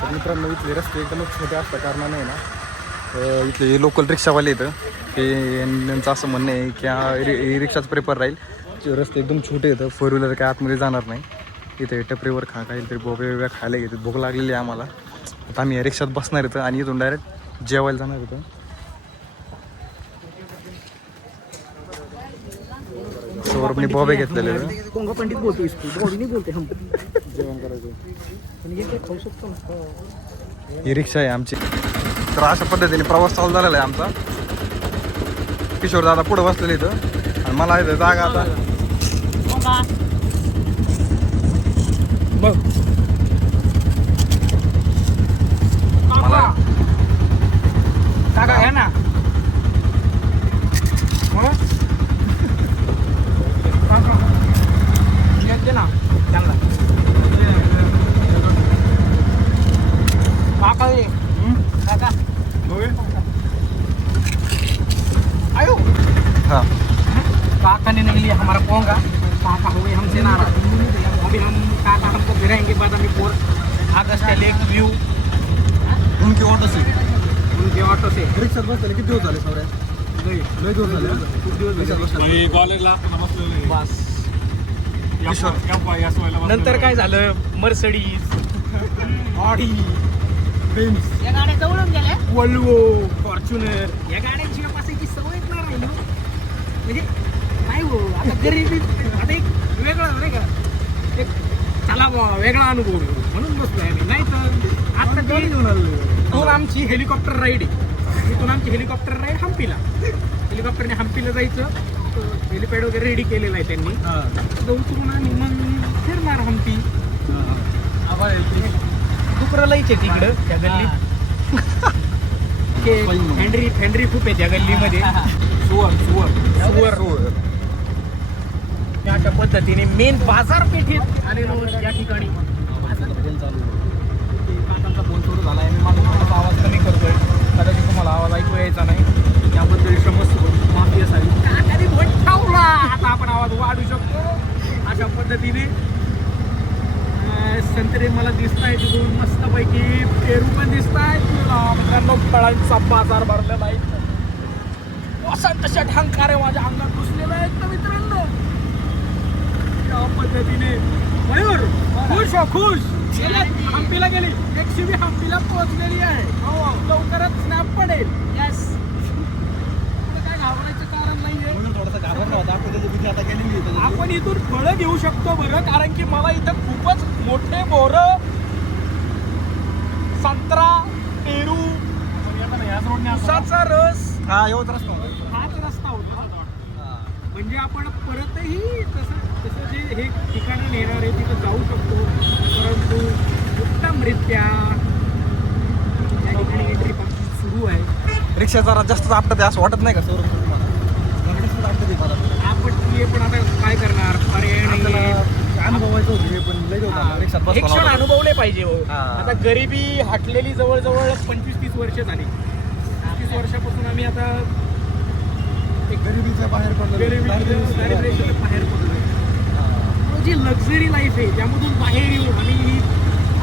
तर मित्रांनो इथले रस्ते एकदमच छोटे असल्या कारणाने ना इथले लोकल रिक्षावाले येतं ते यांचं असं म्हणणं आहे की हा रिक्षाच प्रेफर राहील. रस्ते एकदम छोटे येतं, फोर व्हीलर काय आतमध्ये जाणार नाही. इथे टपरीवर काहीतरी बोबे वेगळ्या खायला घेतात. भूक लागलेली आहे आम्हाला. आता आम्ही या रिक्षात बसणार येतं आणि इथून डायरेक्ट जेवायला जाणार होतं. सौरभने बॉबे घेतलेले कोंगा पंडित बोलतो इसको बॉडी नहीं बोलते हम. जेवण करायचं. पण ये काय खाऊ शकतो ना. ही रिक्षा आहे आमची. तर अशा पद्धतीने प्रवास चालू झालेला आहे आमचा. किशोर दादा पुढे बसलेले इथं आणि मला इथं जागा आता बघ मला काका आहे ना येते ना त्यांना काका ये काका आयो हाँ काका ने नहीं लिया हमारा पोंगा. काका हुए हमसे नाराज. अभी हम काका हमको गिराएंगे बादामी पोर अगस्त लेक व्यू उनकी ऑटो से उनके ऑटो से. रिक्षात बसलेले किती दिवस झाले सौर्या? लय दिवस झाले. खूप दिवस झाले. कॉलेजला बस किशोर नंतर काय झालं मर्सडीज ऑडी या गाड्या जवळून गेल्या. वल्वो फॉर्च्युनर या गाड्यांची बसायची सवयच नाही राहिली. म्हणजे नाही हो आता गरिबी आता एक वेगळा नाही का एक चला बुवा वेगळा अनुभव घेऊ म्हणून बसलोय आम्ही. नाही तर आता ते इथून आमची हेलिकॉप्टर राईड आहे. इथून आमची हेलिकॉप्टर राईड हम्पीला. हेलिकॉप्टरने हम्पीला जायचं. हेलिपॅड वगैरे रेडी केलेलं आहे त्यांनी. तर उतरून आम्ही मग फिरणार हम्पी. डुकरं लईच आहे तिकडं त्या गल्लीत. फेंड्री खूप आहे त्या गल्लीमध्ये. सुवर अशा पद्धतीने मेन बाजारपेठेत आलेलो या ठिकाणी. काकांचा फोन सुरू झाला आहे. मी माझा थोडासा आवाज कमी करतोय. कदाचित तुम्हाला आवाज ऐकू यायचा नाही त्याबद्दल क्षमस्व माफी असावी. काकाने फोन ठेवला. आता आपण आवाज वाढू शकतो अशा पद्धतीने. संत्रे मला दिसत आहे तिथून मस्तपैकी. पेरू पण दिसत आहेत मित्रांनो. फळांचा बाजार भरलेला आहे. वसंत षटहंकार आहे माझ्या अंगात घुसलेला आहे तर मित्रांनो. या पद्धतीने मयूर खुश हो खुश. हम्पीला गेली. एक्सयूव्ही हम्पीला पोहोचलेली आहे. लवकरच स्नॅप पडेल. यस काय घाबरायचं कारण नाहीये. आपण इथून फळं घेऊ शकतो बरं. कारण की मला इथं खूपच मोठे बोरं संत्रा पेरू उसाचा रस हा एवढा रस्ता हाच रस्ता होता. म्हणजे आपण परतही तसं जे हे ठिकाणं नेणार आहे तिथं जाऊ शकतो. परंतु उत्तमरित्या या ठिकाणी एंट्री सुरू आहे. रिक्षा जरा जास्त आपटत आहे असं वाटत नाही का सौरभ? आपत्ती पण आता काय करणार पर्याय नाही. अनुभवायचं होतं पण लय होतं रिक्षात हे क्षण बसतो. अनुभवले पाहिजे हो. हा. आता गरिबी हटलेली जवळजवळ 25-30 वर्ष झाली. 30 वर्षापासून आम्ही आता एक गरिबीच्या बाहेर दारिद्र्याच्या बाहेर पडलोय. जी लक्झरी लाईफ आहे त्यामधून बाहेर येऊन आम्ही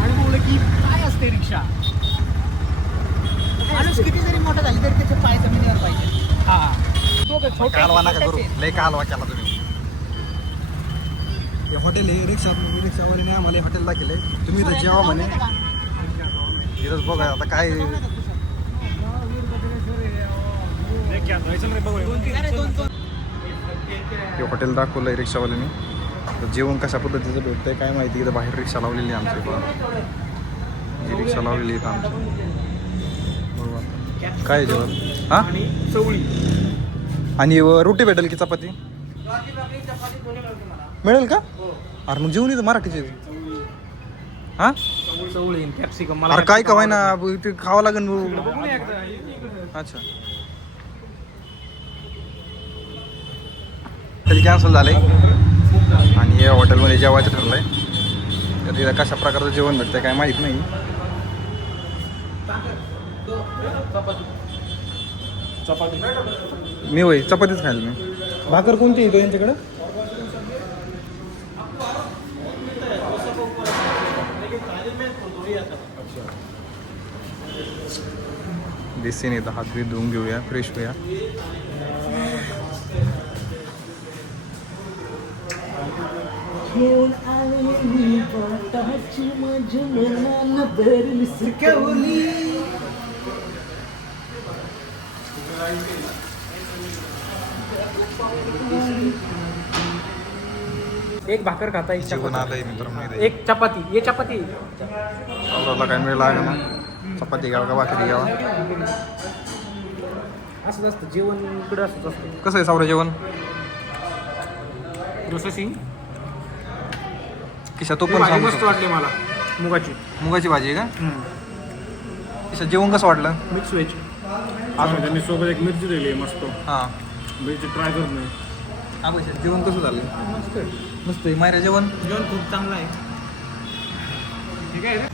अनुभवलं की काय असते रिक्षा. माणूस किती जरी मोठा झाली तरी त्याचे पाय जमिनीवर पाहिजे. हा तो काय छोटा कालवा नका करू. लय कालवा केला तुम्ही. हे हॉटेल आहे. रिक्षावाल्याने आम्हाला हॉटेल दाखवलंय. तुम्ही इथं जेवा म्हणे. इथंच बघा आता काय हे हॉटेल दाखवलंय रिक्षावाल्याने. तर जेवण कशा पद्धतीचं भेटतंय काय माहिती. इथं बाहेर रिक्षा लावलेली आहे आमची. ही रिक्षा लावलेली आहे आमची. बरोबर काय आहे जेवण? हां आणि चवळी आणि रोटी भेटेल की चपाती मिळेल का? अरे मग जेवण येतं मराठीचे. हां चवळी कॅप्सिकम अरे काय का ना ते खावं लागेल. अच्छा हॉटेल कॅन्सल झालंय आणि या हॉटेलमध्ये जेवायचं ठरलंय. तर तिथं कशा प्रकारचं जेवण भेटतंय काय माहीत नाही. मी होय चपातीच खायला. मी भाकर कोणती येतो यांच्याकडं? देसी नाही तर हात बी धुवून घेऊया, फ्रेश होऊया. एक भाकर खाता, एक जेवण चपाती, आलंय मित्रांनो. एक चपाती, ये चपाती. सावराला काय मिळाला ना, चपाती घ्यावा का भाकरी घ्यावा. असंच असतं जेवण इकडे, असंच असतं. कसं आहे सावरा जेवण? जसं किशा तो पण भाजी सांगू मस्त शकतो. वाटली मला, मुगाची. मुगाची भाजी आहे का? किशा जेवण कसं वाटलं? Mix veg. अजून त्यांनी सोबत एक मिरची दिली मस्त, हां मिरची ट्राय करत नाही. हा पैसे जेवण कसं झालं? मस्त आहे. मस्त आहे. मायरा जेवण जेवण खूप चांगलं आहे. ठीक आहे रे.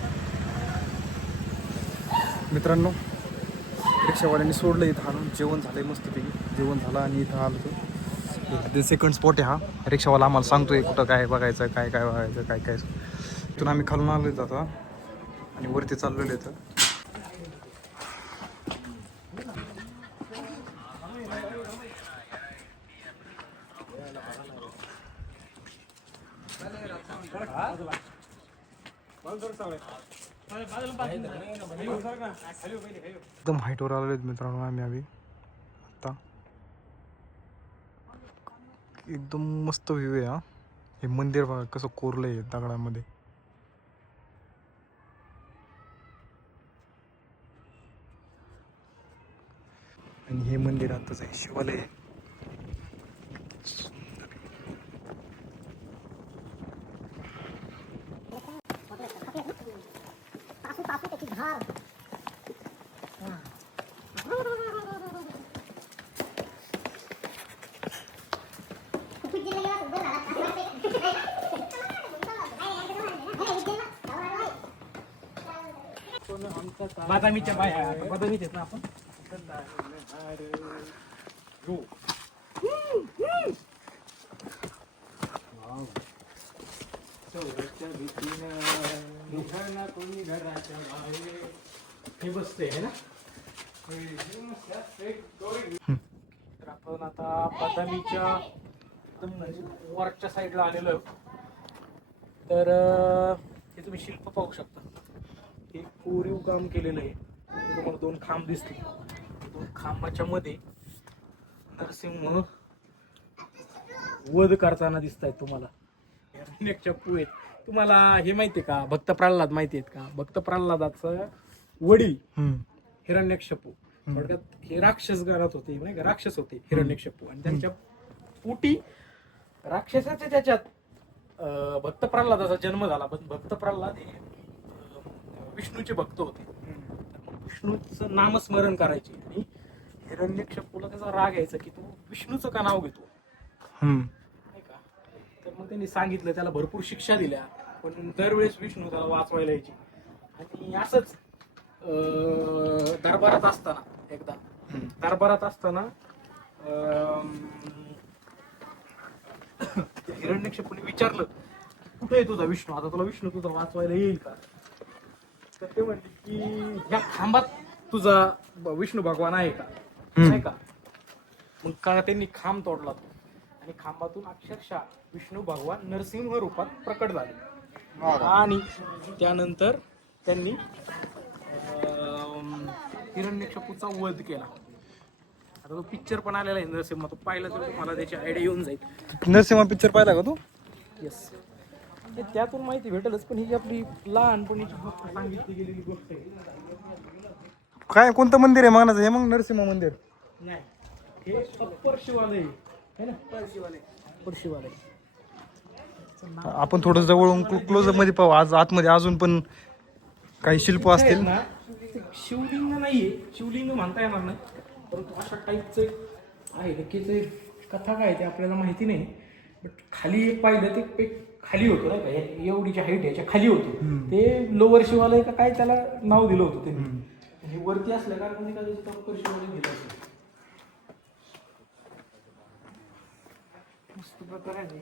मित्रांनो, रिक्षावाल्यांनी सोडलं इथं आणून. जेवण झालंय मस्तपैकी. जेवण झालं आणि इथं आलो होतो. सेकंड स्पॉट आहे हा. रिक्षावाला आम्हाला सांगतोय कुठं काय बघायचं, काय काय बघायचं, काय काय. इथून आम्ही खालून आलो आता आणि वरती चाललेलो इथं. एकदम हाईटवर आलेलो आहेत मित्रांनो आम्ही आता. एकदम मस्त व्ह्यू आहे हा. हे मंदिर बघा कसं कोरलंय दगडामध्ये. आणि हे मंदिर आताच आहे, शिवालय आहे. बदामीच्या बाया, बदामीच आहेत ना आपण. हे बसते आहे ना. तर आपण आता बदामीच्या एकदम वरच्या साईडला आलेलो आहे. तर हे तुम्ही शिल्प पाहू शकता. हे कोरीव काम केलेलं आहे. तुम्हाला 2 खांब दिसतील. 2 खांबाच्या मध्ये नरसिंह वध करताना दिसत आहेत तुम्हाला. अनेक चप्पू आहेत. तुम्हाला हे माहितीये का, भक्त प्रल्हाद माहिती आहेत का? भक्त प्रल्हादाचं वडील हिरण्यकश्यपू, थोडक्यात हे राक्षस गणात होते नाही का, राक्षस होते हिरण्यकश्यपू. आणि त्यांच्या पोटी राक्षसाच्या त्याच्यात भक्त प्रल्हादाचा जन्म झाला. पण भक्त प्रल्हाद हे विष्णूचे भक्त होते. विष्णूचं नामस्मरण करायचे. आणि हिरण्यकश्यपूला त्याचा राग यायचा की तू विष्णूचं का नाव घेतो नाही का. तर मग त्यांनी सांगितलं, त्याला भरपूर शिक्षा दिल्या. पण दरवेळेस विष्णू त्याला वाचवायला यायची. आणि असंच दरबारात असताना हिरण्यकश्यपूने विचारलं, कुठे आहे तुझा विष्णू, आता तुला विष्णू तुझा वाचवायला येईल का? तर ते म्हणले की ह्या खांबात तुझा विष्णू भगवान आहे का, नाही का. मग का त्यांनी खांब तोडला तो. आणि खांबातून अक्षरशः विष्णू भगवान नरसिंह रूपात प्रकट झाले. आणि त्यानंतर त्यांनी हिरण्यकश्यपूचा वध केला. आता तो पिक्चर पण आलेला आहे नरसिंह, तो पाहिला तर तुम्हाला त्याची आयडिया येऊन जाईल. नरसिंहा पिक्चर पाहिला का तू? येस, त्यातून माहिती भेटेलच. पण ही जी आपली लहानपणीची गोष्ट सांगितली गेलेली गोष्ट आहे. काय कोणतं मंदिर आहे मानाचं हे मग? नरसिंह मंदिर नाही, हे अप्पर शिवालय आहे ना. अप्पर शिवालय. आपण थोडं जवळून क्लोजअप मध्ये पाहू. आज आतमध्ये अजून पण काही शिल्प असतील ना. शिवलिंग नाहीये, शिवलिंग म्हणता येणार नाही, परंतु अशा टाईपचं आहे. नक्कीच कथा काय ते आपल्याला माहिती नाही. बट खाली एक पाहिलं ते खाली होतं नाही का, एवढीची हाईट याच्या खाली होतं. ते लोअर शिवालय का काय त्याला नाव दिलं होतं त्यांनी. हे वरती असल्या कारण अप्पर शिवालय दिलं असेल. मस्त प्रकार आहे.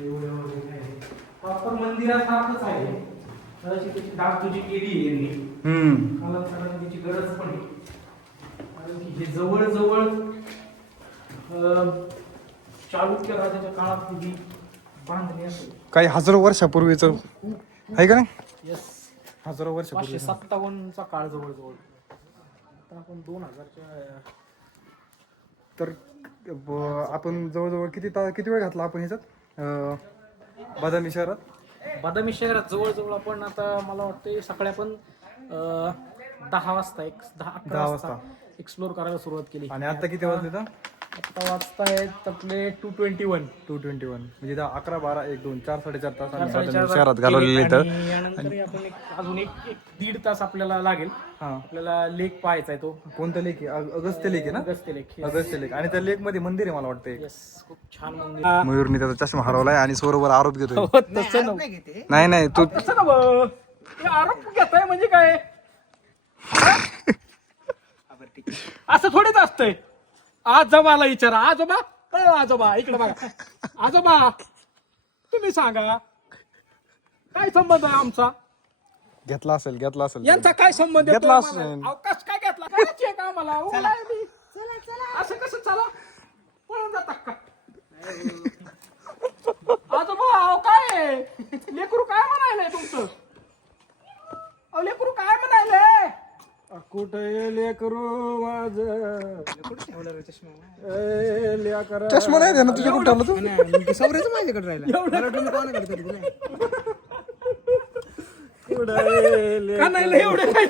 देऊळ वगैरे आहे. प्रॉपर मंदिरासारखंच आहे. कदाचित त्याची डागडुजी केली आहे यांनी. कालांतराने त्याची गरज पण आहे. कारण की हे जवळजवळ चालुक्य राजाच्या काळात ही बांधणी असेल. काही हजारो वर्षापूर्वीचं आहे का नाही? यस, हजारो वर्षापूर्वी 557चा काळ जवळजवळ. आता आपण 2000च्या. तर आपण जवळजवळ किती वेळ घातला आपण ह्याच्यात बदामी शहरात? बदामी शहरात जवळजवळ आपण आता मला वाटतं सकाळी आपण 10 वाजता 10-11 वाजता एक्सप्लोर करायला सुरुवात केली. आणि आता किती वाजले तर? आता वाजतायत आपले 2:21. 2:21 म्हणजे 11, 12, 1, 2, 4, 4.5 तास आम्ही 4-4.5 बदामी शहरात घालवलेले तर. आणि यानंतर आपण अजून एक 1.5 तास आपल्याला लागेल. हा, आपल्याला लेक पाहायचा आहे. तो कोणतं लेक आहे? अगस्त्य लेक आहे ना? अगस्त्य लेक. अगस्त्य लेक. आणि त्या लेक मध्ये मंदिर आहे मला वाटतं एक. येस, खूप छान मंदिर. मयूरने त्याचा चष्मा हरवलाय आणि सौरभवर आरोप घेतोय. हो, तसं नव्ह- नाही घेते. नाही तू तसं नव्ह. हे आरोप घेताय म्हणजे काय? असं थोडीच असतंय. आजोबाला विचारा. आजोबा, आजोबा इकडे बघा. आजोबा तुम्ही सांगा काय संबंध आहे आमचा? घेतला असेल यांचा काय संबंध आहे? घेतला तो असेल. आम्हाला अवकाश काय घेतला? करायची आहे का आम्हाला? उलाय मी. असं कसं चला पळून जातात का? आजोबा अहो काय आहे? लेकरू काय म्हणायलंय तुमचं? अहो लेकरू काय म्हणायलंय? कुठे लेकरू माझ चष्मा नाही दे ना तुझ्या कुठं आलं तू? सौरेच माझ्याकडे राहिला. का नाही एवढं काय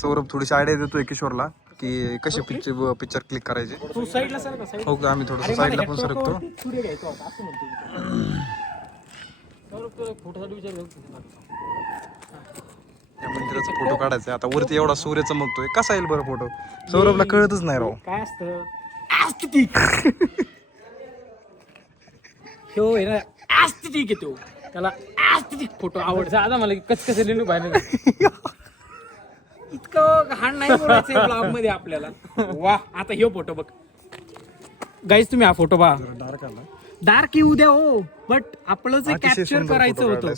सौरभ थोडीशी आयडिया देतोय किशोरला की कशी पिक्चर क्लिक करायचे. तू साईडला सर का साईड? हो का, आम्ही थोडस साईडला पण सरकतो. सूर्य घ्यायचा होता असं म्हणतो. फोटोसाठी विचार या मंदिराचा फोटो काढायचा आता. वरती एवढा सूर्य चमकतोय, कसा येईल बरं फोटो? सौरभला कळतच नाही राव. काय असतं ऍस्थेटिक. हो आहे ना ऍस्थेटिक येतो त्याला. ऍस्थेटिक फोटो आवडतो. आता मला कसं लिहिणं बाहेर इतकं घाण नाही बोलायचं ब्लॉग मध्ये आपल्याला. वा, आता हे फोटो बघ गाईज, तुम्ही हा फोटो पहा. डार्क आला. डार्क येऊ द्या हो, बट आपलं जे अतिशय कॅप्चर सुंदर करायचं photo होतं. काढलाय.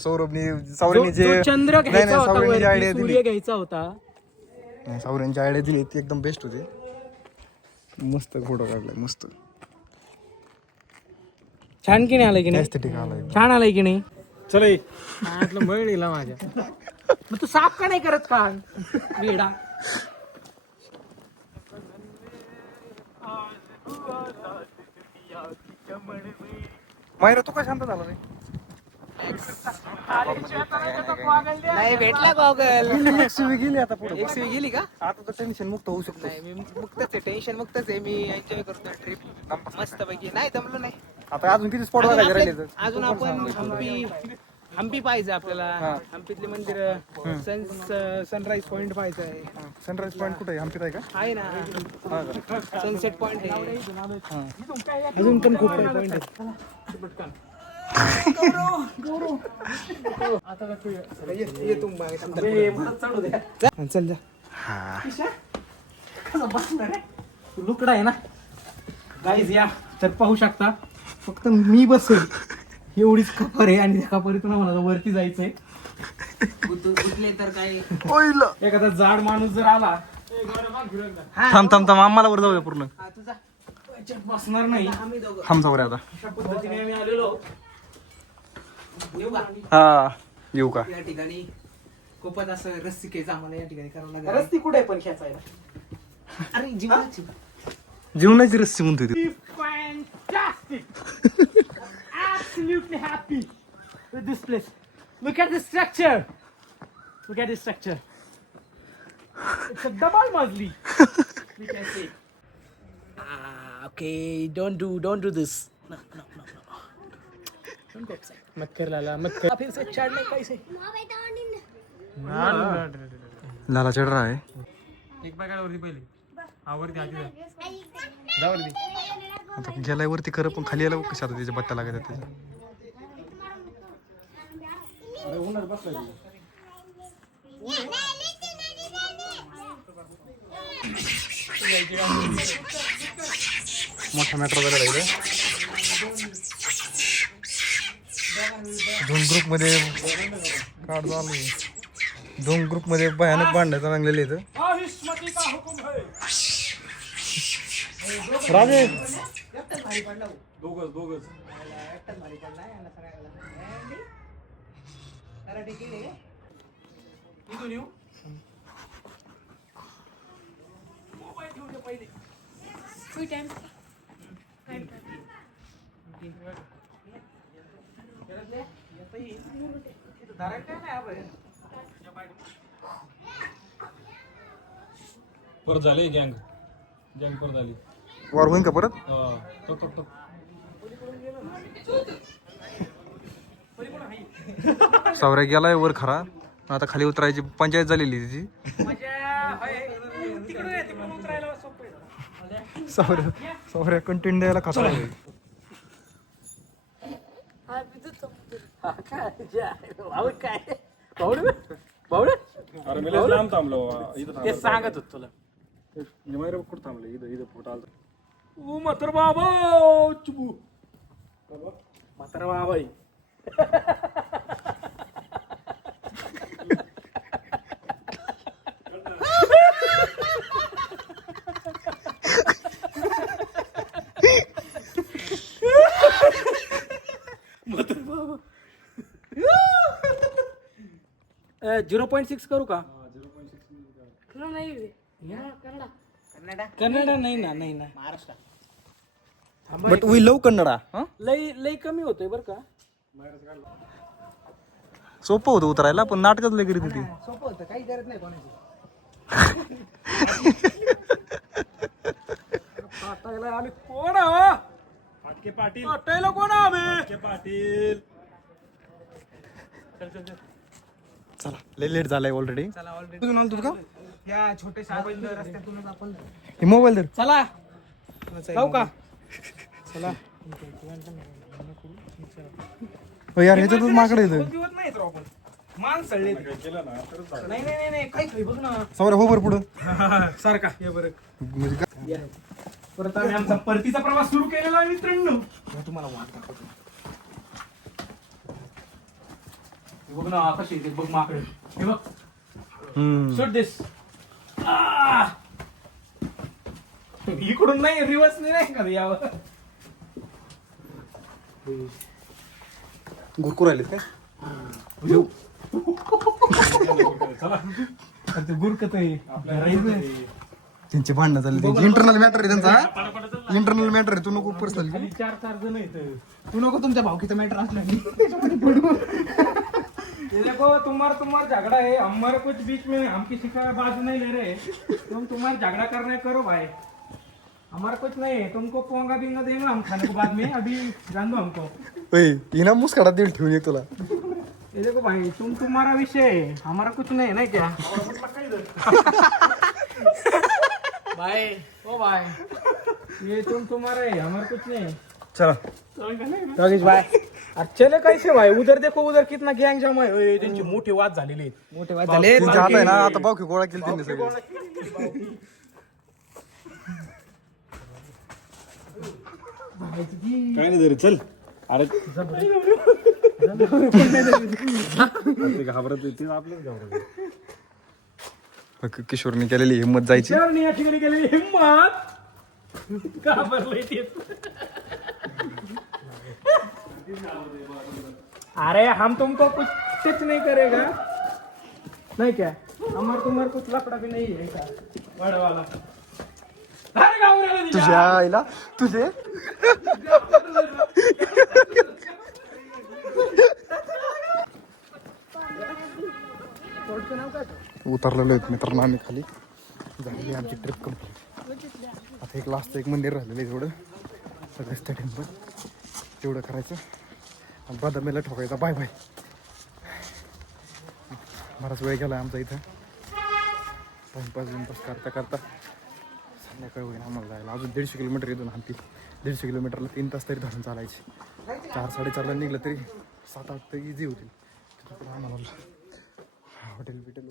सावरीने जो जे चंद्र घ्यायचा होता सावरीने आयडिया वरती, दिली. सूर्य घ्यायचा होता. सावरींची आयडिया दिली ती एकदम बेस्ट होती. मस्त फोटो काढलाय, मस्त छान की नाही आलाय की नाही? एस्थेटिक आलाय. छान आलाय की नाही? चल म्हटलं मळीला माझ्या. मग तू साफ का नाही करत का वेडा? मायरा तू काय शांत झाला रे? नाही भेटला गॉगल. गेली आता पुढे. एक गेली का? आता तर टेन्शन मुक्त होऊ शकतो. नाही मी मुक्तच आहे. टेन्शन मुक्तच आहे. मी एन्जॉय करतोय ट्रिप मस्त पैकी. नाही जमलो नाही. आता अजून किती स्पॉट बघायचे राहिले? अजून आपण हम्पी पाहिजे आपल्याला. हम्पीतले मंदिर, सनराईज पॉइंट पाहायचं आहे. सनराईज पॉईंट कुठे आहे? हम्पीत आहे का? आहे ना, हा का? सनसेट पॉइंट आहे. अजून पण खूप पॉइंट आहेत. चल जा. लुकडा आहे ना गाईज, या तर पाहू शकता. फक्त मी बसेल एवढीच खपर आहे आणि त्या खपरीतून मला वरती जायचंय. गुतले तर काय. एखादा जाड माणूस जर आला थांब आम्हाला वर जाऊया पूर्ण. तुझा याच्यात बसणार नाही. आम्ही दोघं थांब जाऊया आता. अशा पद्धतीने आम्ही आलेलो. येऊ का? हा, येऊ का? या ठिकाणी खूपच असं रस्सी केस आम्हाला या ठिकाणी करावं लागेल. रस्ती कुठे पण खेचायला? अरे जीवनाची जीवनाची रस्सी म्हणतोय ती. Fantastic! Absolutely happy with this place. Look at the structure. Look at the structure. It's a double mazli. We can say. Okay, don't do this. No. Don't go upside. मत कर लाला, मत कर. फिर से चढ़ने कैसे? लाला चढ रहा है. एक बाय वरती पहिले. आवरती आधी. आता गेलाय वरती खरं, पण खाली आलं कशा आता त्याच्या बट्ट्या लागत आहेत त्याच्या. मोठा मेट्रो झालेला इथे. 2 ग्रुपमध्ये काढ चालू आहे. 2 ग्रुपमध्ये भयानक भांडायचं लागलेलं इथं. राजे दोघच परत झाले गँग परत झाली. वार होईन का परत? सावऱ्या गेलाय वर खरा. आता खाली उतरायची पंचायत झालेली तिची. सावऱ्या कंटेंट द्यायला खसा आहे. अरे मी लांब थांबलो इथं ते सांगत होत तुला. कुठं थांबले इथं फोटो आला. ओ म्हातार बाबा चुबू म्हातार बाबा म्हातार बाबा 0.6 करू का? कन्नडा नाही ना महाराष्ट्र. बट वी लव कन्नडा. लई कमी होतोय बर का. सोपं होतं उतरायला पण नाटकात लय करीत होती. सोपं होतं काही गरज नाही कोणाची. पाटायला आले कोण फाटके पाटील पाटायला कोण आम्ही फाटके पाटील. चला लय लेट झालाय ऑलरेडी. चला ऑलरेडी तुझं नाव तुझं का? या छोट्याशा रस्त्यातूनच आपण हे मोबाईल धर. चला जाऊ का? चला यार ह्याच्यातच माकडे येतं. दिवस नाही तर आपण मान सळले नाही काही बघ ना. सावऱ्या हो बरं पुढं. सारखा हे बरं म्हणजे काय? परत आम्ही आमचा परतीचा प्रवास सुरू केलेला आहे मित्रांनो. तुम्हाला वाट दाखवतो. बघ ना आकाश येते बघ माकडे. हे बघ शूट दिस. इकडून नाही रिवर्स नाही का यावं. गुरकुर राहिलेत काय? ते गुरकत आहे त्यांचे भांडणं झाले. त्यांची इंटरनल मॅटर आहे त्यांचा. इंटरनल मॅटर आहे. तू नको पर्सनल. खाली 4 जण आहेत. तू नको तुमच्या भावकीचा मॅटर असला ये देखो तुम्हार झगड़ा है. हमारे कुछ बीच में हम किसी का बाजू नहीं ले रहे. तुम तुम्हारा झगड़ा करने करो भाई. हमारा कुछ नहीं है. तुमको पोंगा बिंगा देंगे हम खाने को बाद में. अभी जान दो हमको. हिना मुस्काडा दिल ठेवून एक तुला. ये देखो भाई तुम्हारा विषय है. हमारा कुछ नहीं है ना क्या भाई. ओ भाई ये तुम्हारा है हमारा कुछ नहीं है. चला योगेश भाई चले कैसे भाई. उधर देखो उधर कितना गैंग जमा है. त्यांचे मोठे वाद झालेले आहेत. मोठे वाद झाले. त्यांच्या हात आहे ना आता बावकी गोळा केली त्यांनी सगळे. काय नाही तरी चल. अरे घाबरत ते आपल्याच घाबरत. किशोरने केलेली हिंमत जायची. या ठिकाणी गेलेली हिम्मत घाबरले ते. अरे हम तुमको कुछ नहीं करेगा नहीं क्या. हमारे तुम्हारे कुछ लफड़ा भी नहीं है क्या बड़ा वाला. तुझ्या आईला तुझे उतरलेलो आहेत मित्रांनो आम्ही खाली. झालेली आमची ट्रिप कंप्लीट. आता एक लास्ट एक मंदिर राहिलेलं आहे थोडं सगळं टेम्पल तेवढं करायचं आणि बदामीला ठोकायचा. Bye bye. बराच वेळ गेला आमचा इथं. टाइमपास करता संध्याकाळी होईल आम्हाला जायला. अजून 150 किलोमीटर इथून हम्पी. 150 किलोमीटरला 3 तास तरी धरून चालायचे. 4-4:30ला निघलं तरी 7-8 तर इझी होतील. तिथं आम्हाला हॉटेल बिटेल